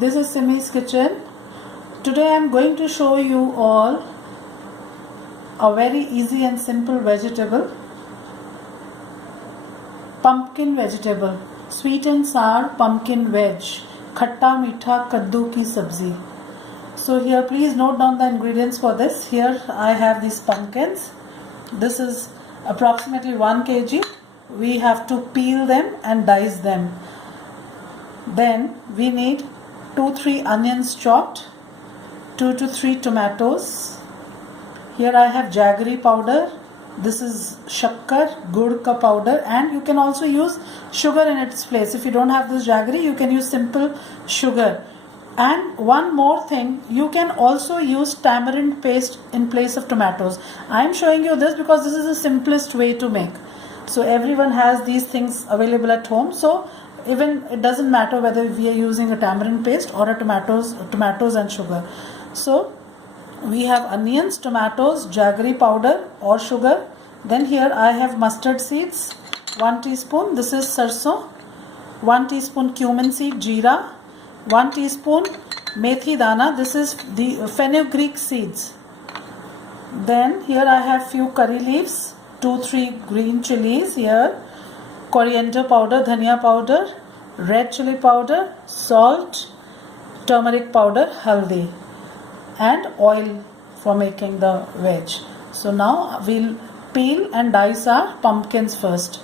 This is Simi's kitchen. Today I am going to show you all a very easy and simple vegetable, pumpkin vegetable, sweet and sour pumpkin veg, khatta meetha kaddu ki sabzi. So here please note down the ingredients for this. Here I have these pumpkins. This is approximately 1 kg. We have to peel them and dice them. Then we need 2-3 onions chopped, 2 to 3 tomatoes. Here I have jaggery powder. This is shakkar, gud ka powder, and you can also use sugar in its place. If you don't have this jaggery, you can use simple sugar. And one more thing, you can also use tamarind paste in place of tomatoes. I am showing you this because this is the simplest way to make. So everyone has these things available at home. So even it doesn't matter whether we are using a tamarind paste or a tomatoes and sugar. So we have onions, tomatoes, jaggery powder or sugar. Then here I have mustard seeds, 1 teaspoon. This is sarson, 1 teaspoon cumin seed, jeera, 1 teaspoon methi dana. This is the fenugreek seeds. Then here I have few curry leaves, 2-3 green chilies here, coriander powder, dhania powder, red chili powder, salt, turmeric powder, haldi, and oil for making the veg. So now we'll peel and dice our pumpkins first.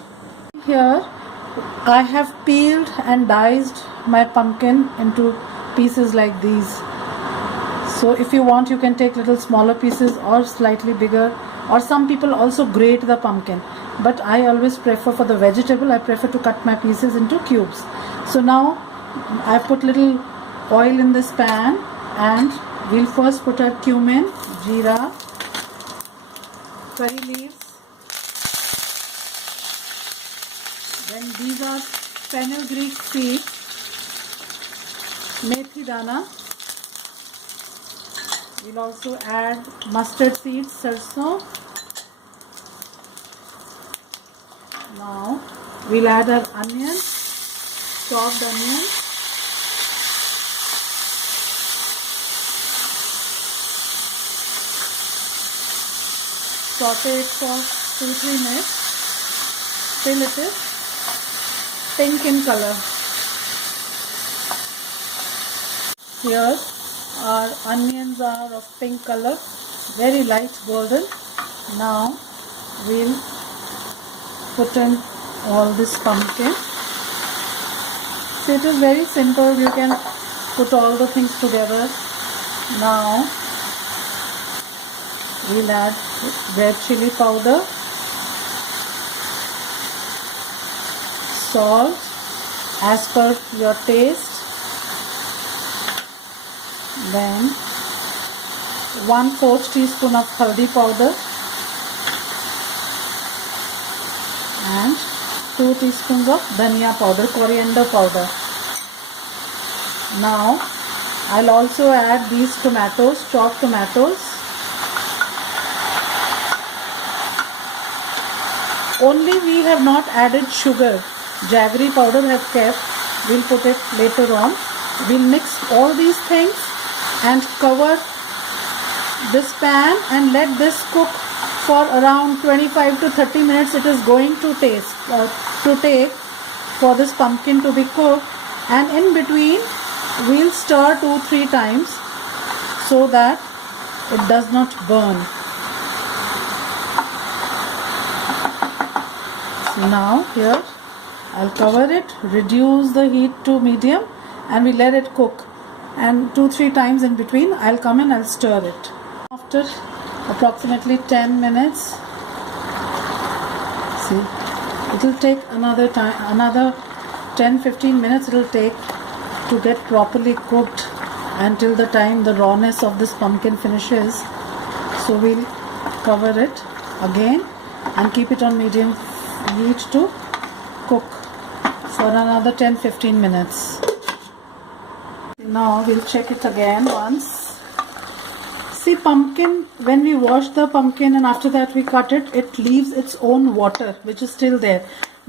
Here I have peeled and diced my pumpkin into pieces like these. So if you want, you can take little smaller pieces or slightly bigger, or some people also grate the pumpkin, but I always prefer, for the vegetable, I prefer to cut my pieces into cubes. So now I put little oil in this pan, and we'll first put our cumin, jeera, curry leaves. Then these are fenugreek seeds, methi dana. We'll also add mustard seeds, sarson. Now we'll add our onions, chopped onions. Saute it for 2-3 minutes till it is pink in color. Here our onions are of pink color, very light golden. Now we'll put in all this pumpkin. So it is very simple, you can put all the things together. Now we'll add red chili powder, salt as per your taste, then 1/4 teaspoon of haldi powder and 2 teaspoons of dhania powder, coriander powder. Now I'll also add these tomatoes, chopped tomatoes. Only we have not added sugar. Jaggery powder have kept. We'll put it later on. We'll mix all these things and cover this pan and let this cook for around 25 to 30 minutes. It is going to take for this pumpkin to be cooked, and in between we'll stir 2-3 times so that it does not burn. So now here I'll cover it, reduce the heat to medium, and we let it cook, and 2-3 times in between I'll come and I'll stir it. After approximately 10 minutes, see, it will take another 10-15 minutes it will take to get properly cooked, until the time the rawness of this pumpkin finishes. So we'll cover it again and keep it on medium heat to cook for another 10-15 minutes. Now we'll check it again once. See, pumpkin, when we wash the pumpkin and after that we cut it, it leaves its own water which is still there.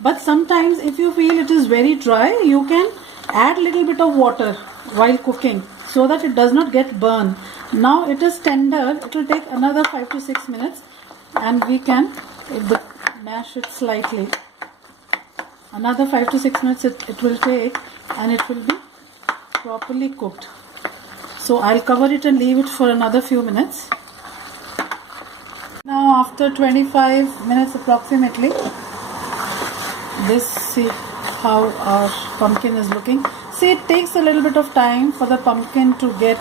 But sometimes if you feel it is very dry, you can add little bit of water while cooking so that it does not get burned. Now it is tender. It will take another 5 to 6 minutes and we can mash it slightly. Another 5 to 6 minutes it will take and it will be properly cooked. So I'll cover it and leave it for another few minutes. Now after 25 minutes approximately, see how our pumpkin is looking. See, it takes a little bit of time for the pumpkin to get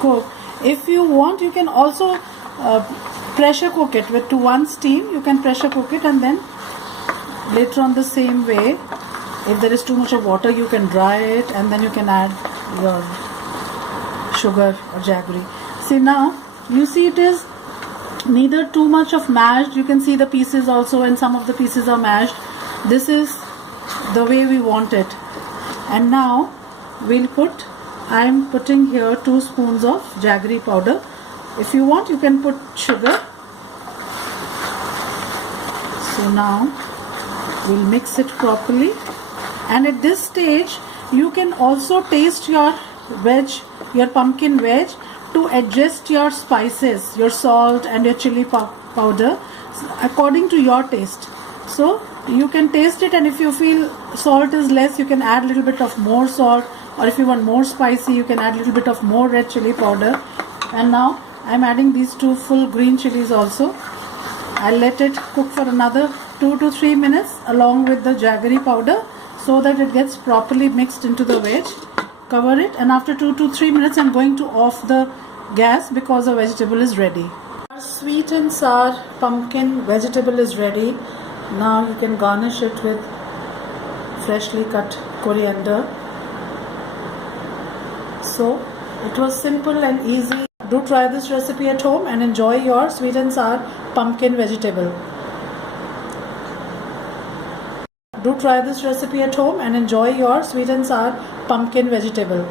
cooked. If you want, you can also pressure cook it to one steam. You can pressure cook it and then later on the same way, if there is too much of water, you can dry it and then you can add your sugar or jaggery. See, now you see it is neither too much of mashed. You can see the pieces also, and some of the pieces are mashed. This is the way we want it. And now I am putting here 2 spoons of jaggery powder. If you want, you can put sugar. So now we'll mix it properly, and at this stage you can also taste your pumpkin veg to adjust your spices, your salt and your chili powder according to your taste. So you can taste it, and if you feel salt is less, you can add a little bit of more salt, or if you want more spicy, you can add a little bit of more red chili powder. And now I'm adding these 2 full green chilies also. I'll let it cook for another 2 to 3 minutes along with the jaggery powder so that it gets properly mixed into the veg. Cover it, and after 2 to 3 minutes I'm going to off the gas because the vegetable is ready. Our sweet and sour pumpkin vegetable is ready. Now you can garnish it with freshly cut coriander. So it was simple and easy. Do try this recipe at home and enjoy your sweet and sour pumpkin vegetable. Do try this recipe at home and enjoy your sweet and sour pumpkin vegetable.